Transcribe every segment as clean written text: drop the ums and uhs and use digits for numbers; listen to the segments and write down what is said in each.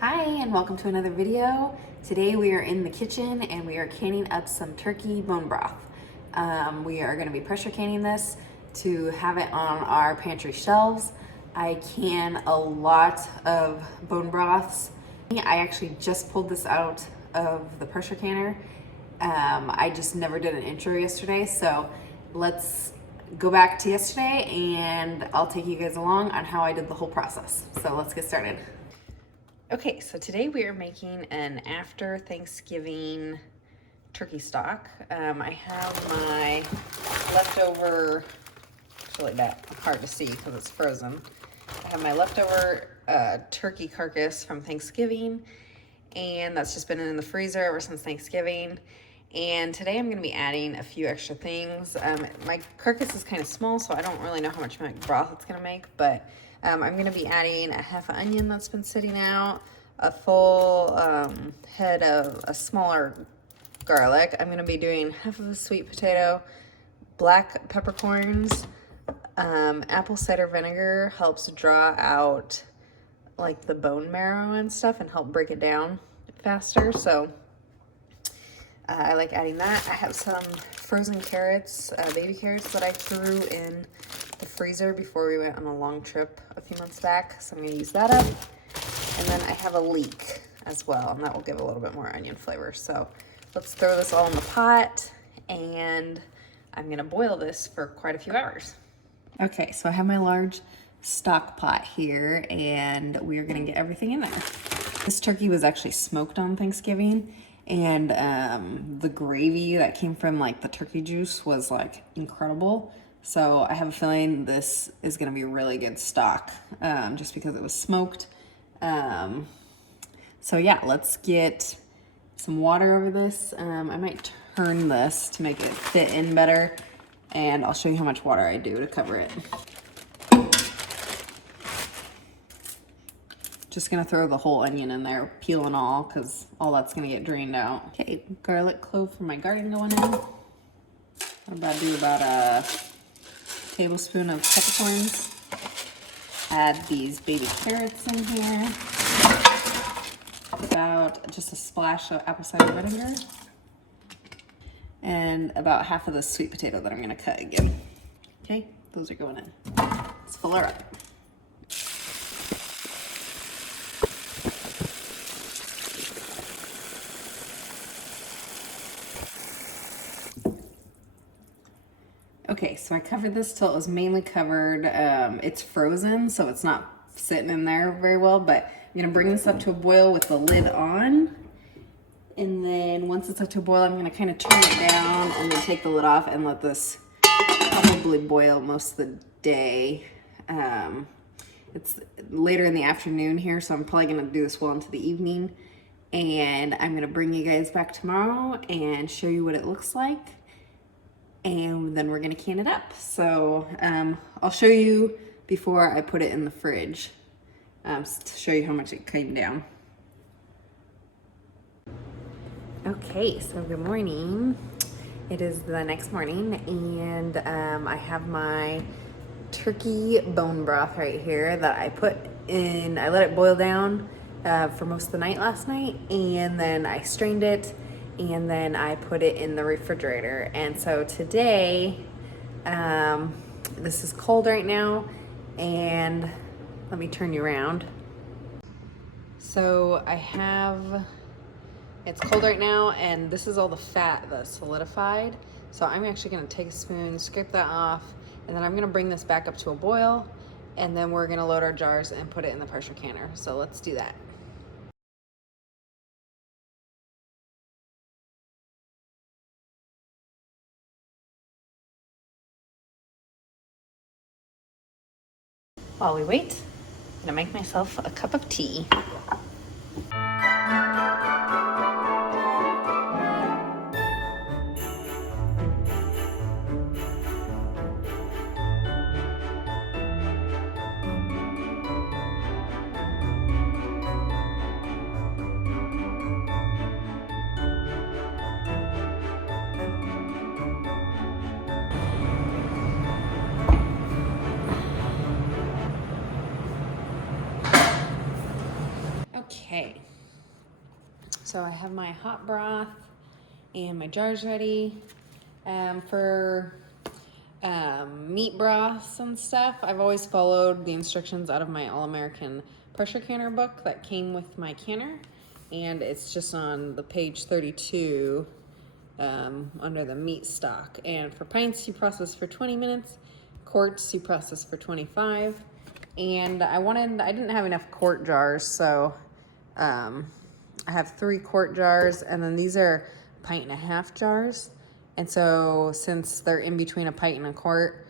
Hi and welcome to another video. Today we are in the kitchen and we are canning up some turkey bone broth. We are going to be pressure canning this to have it on our pantry shelves. I can a lot of bone broths. I actually just pulled this out of the pressure canner. I just never did an intro yesterday, so let's go back to yesterday and I'll take you guys along on how I did the whole process. So let's get started. Okay, so today we are making an after Thanksgiving turkey stock. I have my leftover, actually that's hard to see because it's frozen. I have my leftover turkey carcass from Thanksgiving, and that's just been in the freezer ever since Thanksgiving. And today I'm going to be adding a few extra things. My carcass is kind of small, so I don't really know how much broth it's going to make, but I'm going to be adding a half an onion that's been sitting out, a full head of a smaller garlic. I'm going to be doing half of a sweet potato, black peppercorns. Apple cider vinegar helps draw out like the bone marrow and stuff and help break it down faster. So I like adding that. I have some frozen carrots, baby carrots that I threw in the freezer before we went on a long trip a few months back. So I'm going to use that up. And then I have a leek as well, and that will give a little bit more onion flavor. So let's throw this all in the pot, and I'm going to boil this for quite a few hours. Okay, so I have my large stock pot here, and we are going to get everything in there. This turkey was actually smoked on Thanksgiving, and the gravy that came from like the turkey juice was like incredible. So I have a feeling this is gonna be really good stock, just because it was smoked. So yeah, let's get some water over this. I might turn this to make it fit in better, and I'll show you how much water I do to cover it. Just gonna throw the whole onion in there, peel and all, because all that's gonna get drained out. Okay, garlic clove from my garden going in. I'm about to do about a tablespoon of peppercorns. Add these baby carrots in here. About just a splash of apple cider vinegar. And about half of the sweet potato that I'm gonna cut again. Okay, those are going in. Let's fill her up. Okay, so I covered this till it was mainly covered. It's frozen, so it's not sitting in there very well, but I'm gonna bring this up to a boil with the lid on. And then once it's up to a boil, I'm gonna kind of turn it down and then take the lid off and let this probably boil most of the day. It's later in the afternoon here, so I'm probably gonna do this well into the evening. And I'm gonna bring you guys back tomorrow and show you what it looks like. And then we're gonna can it up. So I'll show you before I put it in the fridge to show you how much it came down. Okay, so good morning. It is the next morning, and I have my turkey bone broth right here that I put in. I let it boil down for most of the night last night, and then I strained it, and then I put it in the refrigerator. And so today, this is cold right now, and let me turn you around. So I have, it's cold right now, and this is all the fat that's solidified. So I'm actually gonna take a spoon, scrape that off, and then I'm gonna bring this back up to a boil, and then we're gonna load our jars and put it in the pressure canner. So let's do that. While we wait, I'm gonna make myself a cup of tea. Okay, so I have my hot broth and my jars ready. For meat broths and stuff, I've always followed the instructions out of my All-American pressure canner book that came with my canner, and it's just on the page 32 under the meat stock. And for pints, you process for 20 minutes. Quarts, you process for 25. And I didn't have enough quart jars, so I have 3 quart jars, and then these are 1.5 jars. And so since they're in between a pint and a quart,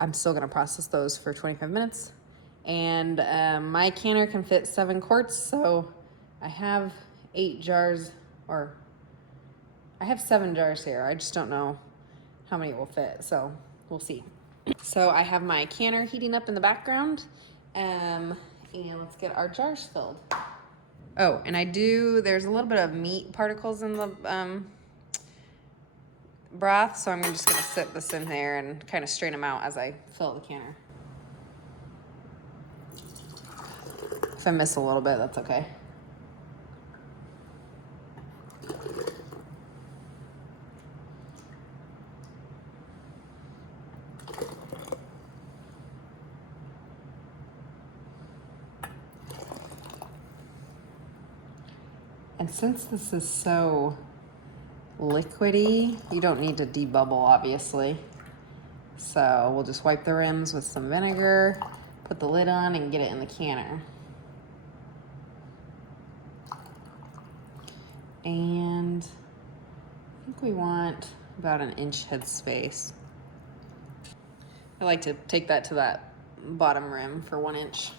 I'm still gonna process those for 25 minutes. And my canner can fit 7 quarts, so I have 8 jars, or I have 7 jars here. I just don't know how many will fit, so we'll see. So I have my canner heating up in the background, and let's get our jars filled. Oh, and there's a little bit of meat particles in the broth, so I'm just gonna sit this in there and kind of strain them out as I fill the canner. If I miss a little bit, that's okay. And since this is so liquidy, you don't need to debubble, obviously. So we'll just wipe the rims with some vinegar, put the lid on, and get it in the canner. And I think we want about 1 inch headspace. I like to take that to that bottom rim for 1 inch.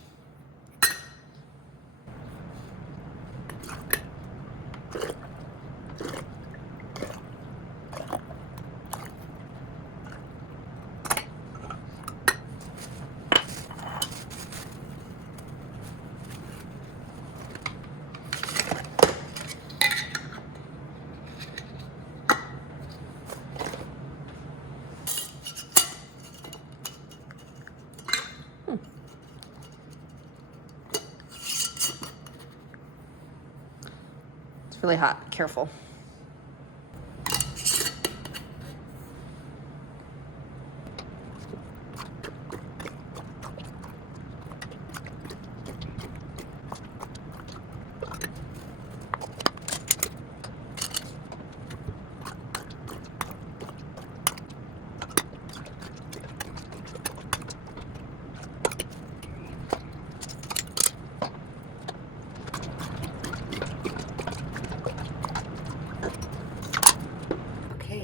It's really hot, careful.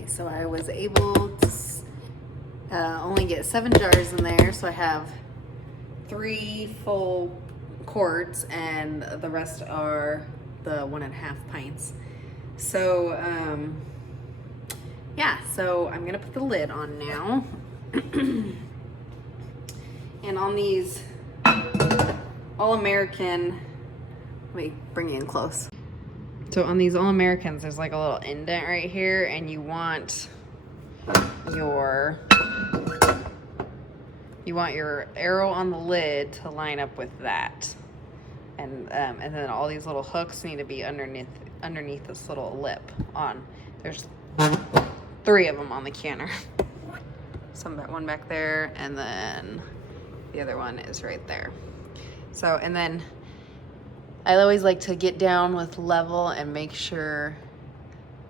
So I was able to only get 7 jars in there, so I have 3 full quarts and the rest are the 1.5 pints. So yeah, so I'm gonna put the lid on now. And on these All-American, let me bring you in close. So on these All-Americans, there's like a little indent right here, and you want your arrow on the lid to line up with that. And then all these little hooks need to be underneath this little lip on. There's 3 of them on the canner. One back there, and then the other one is right there. So, and then I always like to get down with level and make sure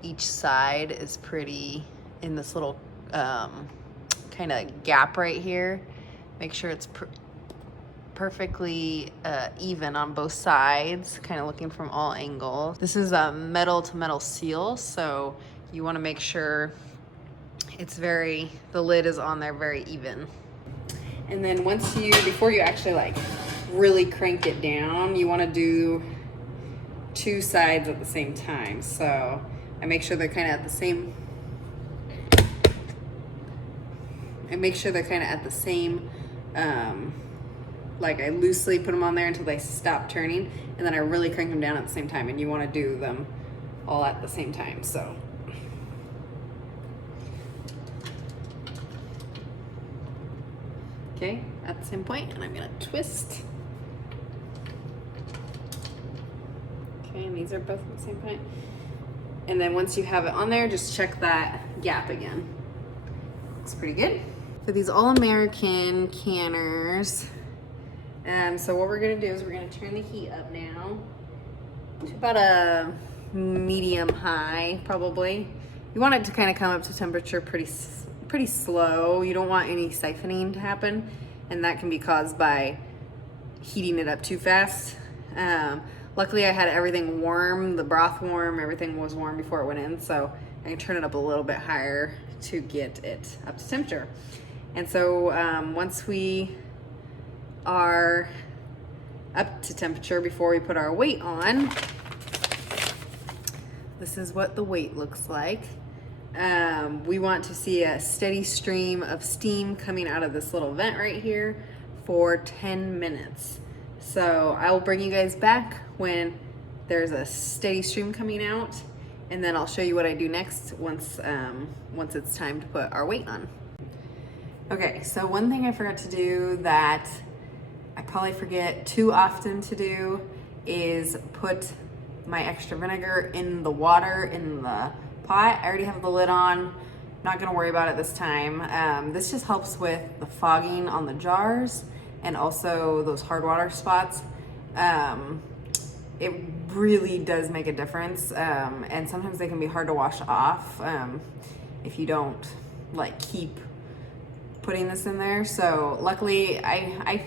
each side is pretty in this little kind of gap right here. Make sure it's perfectly even on both sides, kind of looking from all angles. This is a metal to metal seal, so you want to make sure the lid is on there very even. And then before you actually like really crank it down, you want to do 2 sides at the same time. So I make sure they're kind of at the same. Like I loosely put them on there until they stop turning, and then I really crank them down at the same time. And you want to do them all at the same time. So. Okay, at the same point, and I'm gonna twist. Okay, and these are both at the same point. And then once you have it on there, just check that gap again. Looks pretty good. For these All-American canners, so what we're gonna do is we're gonna turn the heat up now to about a medium high, probably. You want it to kind of come up to temperature pretty slow. You don't want any siphoning to happen, and that can be caused by heating it up too fast. Luckily I had everything warm, the broth warm, everything was warm before it went in, so I can turn it up a little bit higher to get it up to temperature. And so once we are up to temperature before we put our weight on, this is what the weight looks like. We want to see a steady stream of steam coming out of this little vent right here for 10 minutes. So I will bring you guys back when there's a steady stream coming out, and then I'll show you what I do next once it's time to put our weight on. Okay, so one thing I forgot to do that I probably forget too often to do is put my extra vinegar in the water in the pot. I already have the lid on, not gonna worry about it this time. This just helps with the fogging on the jars and also those hard water spots. It really does make a difference, and sometimes they can be hard to wash off if you don't like keep putting this in there. So luckily I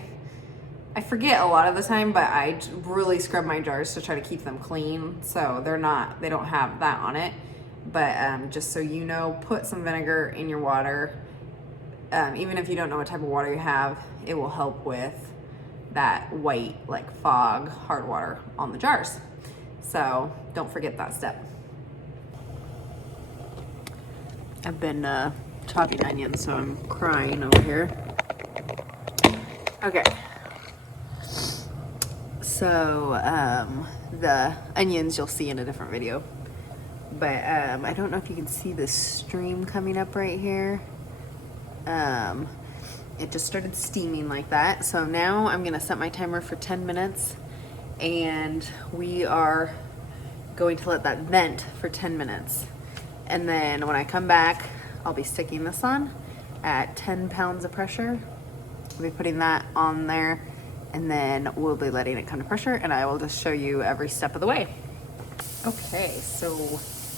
forget a lot of the time, but I really scrub my jars to try to keep them clean, so they don't have that on it. But just so you know, put some vinegar in your water. Even if you don't know what type of water you have, it will help with that white like fog hard water on the jars. So don't forget that step. I've been chopping onions, so I'm crying over here. Okay. So the onions you'll see in a different video. But I don't know if you can see the stream coming up right here. It just started steaming like that. So now I'm gonna set my timer for 10 minutes, and we are going to let that vent for 10 minutes. And then when I come back, I'll be sticking this on at 10 pounds of pressure. I'll be putting that on there, and then we'll be letting it come to pressure, and I will just show you every step of the way. Okay, so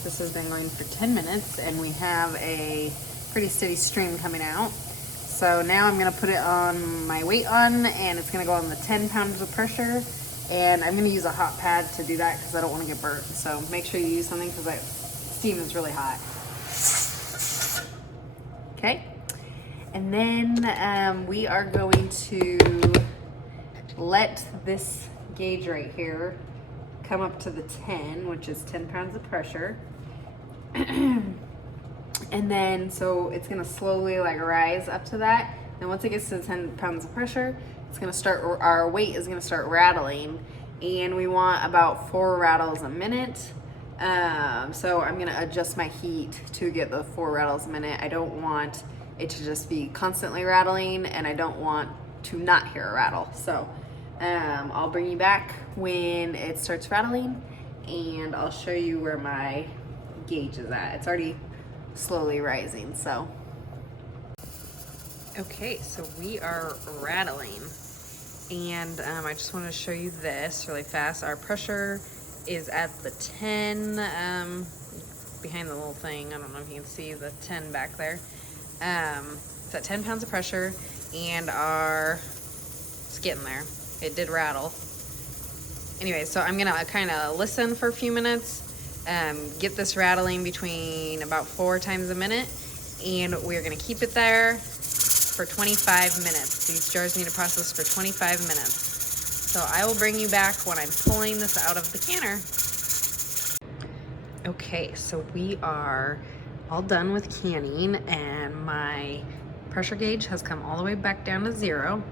this has been going for 10 minutes, and we have a pretty steady stream coming out. So now I'm gonna put it on my weight on, and it's gonna go on the 10 pounds of pressure. And I'm gonna use a hot pad to do that because I don't wanna get burnt. So make sure you use something because that steam is really hot. Okay, and then we are going to let this gauge right here come up to the 10, which is 10 pounds of pressure. And then, so it's gonna slowly like rise up to that. And once it gets to 10 pounds of pressure, it's gonna start, our weight is gonna start rattling. And we want about 4 rattles a minute. So I'm gonna adjust my heat to get the 4 rattles a minute. I don't want it to just be constantly rattling, and I don't want to not hear a rattle. So I'll bring you back when it starts rattling, and I'll show you where my gauge is at. It's already slowly rising, so. Okay, so we are rattling, and I just want to show you this really fast. Our pressure is at the 10, behind the little thing. I don't know if you can see the 10 back there. It's at 10 pounds of pressure, and it's getting there. It did rattle. Anyway, so I'm gonna kind of listen for a few minutes, get this rattling between about 4 times a minute, and we're gonna keep it there for 25 minutes. These jars need to process for 25 minutes. So I will bring you back when I'm pulling this out of the canner. Okay, so we are all done with canning, and my pressure gauge has come all the way back down to 0.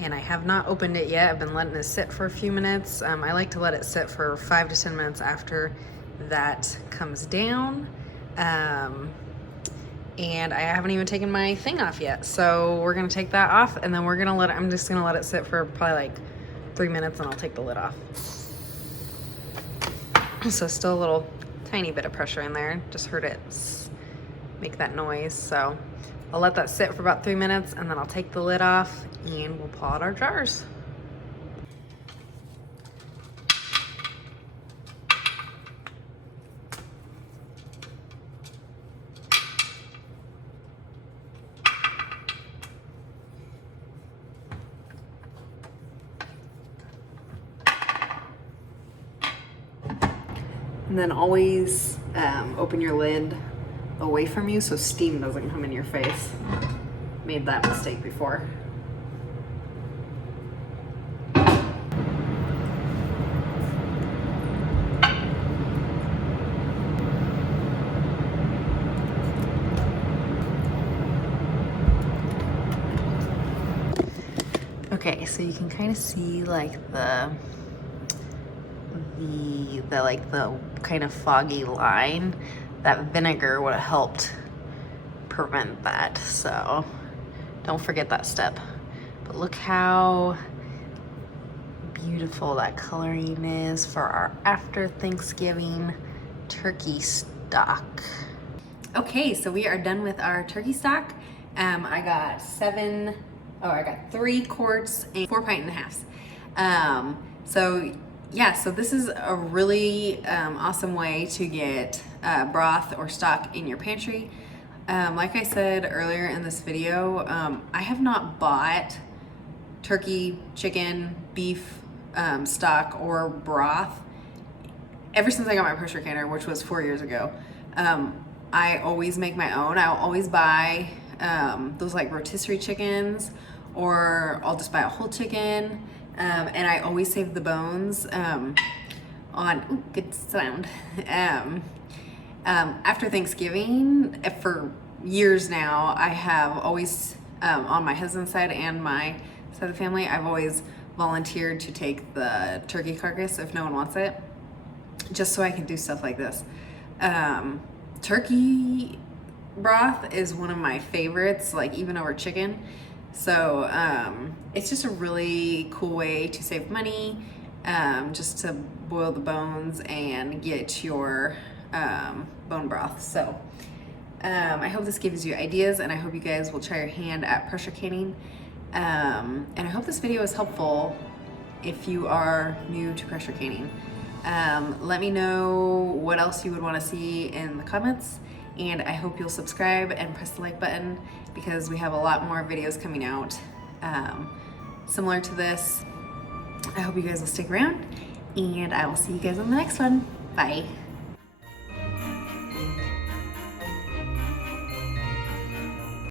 And I have not opened it yet. I've been letting it sit for a few minutes. I like to let it sit for 5 to 10 minutes after that comes down. And I haven't even taken my thing off yet. So we're gonna take that off, and then I'm just gonna let it sit for probably like 3 minutes, and I'll take the lid off. So still a little tiny bit of pressure in there. Just heard it make that noise. So I'll let that sit for about 3 minutes and then I'll take the lid off and we'll pull out our jars. And then always open your lid away from you so steam doesn't come in your face. Made that mistake before. Okay, so you can kind of see like the kind of foggy line. That vinegar would have helped prevent that, so don't forget that step. But look how beautiful that coloring is for our after Thanksgiving turkey stock. Okay, so we are done with our turkey stock. I got 3 quarts and 4 pint and a halves. So yeah, so this is a really awesome way to get broth or stock in your pantry. Like I said earlier in this video, I have not bought turkey, chicken, beef stock or broth ever since I got my pressure canner, which was 4 years ago. I always make my own. I'll always buy those like rotisserie chickens, or I'll just buy a whole chicken. And I always save the bones on, good sound, after Thanksgiving. For years now, I have always, on my husband's side and my side of the family, I've always volunteered to take the turkey carcass if no one wants it, just so I can do stuff like this. Turkey broth is one of my favorites, like even over chicken. So it's just a really cool way to save money, just to boil the bones and get your bone broth. So I hope this gives you ideas, and I hope you guys will try your hand at pressure canning. And I hope this video is helpful if you are new to pressure canning. Let me know what else you would want to see in the comments, and I hope you'll subscribe and press the like button, because we have a lot more videos coming out similar to this. I hope you guys will stick around, and I will see you guys on the next one. Bye.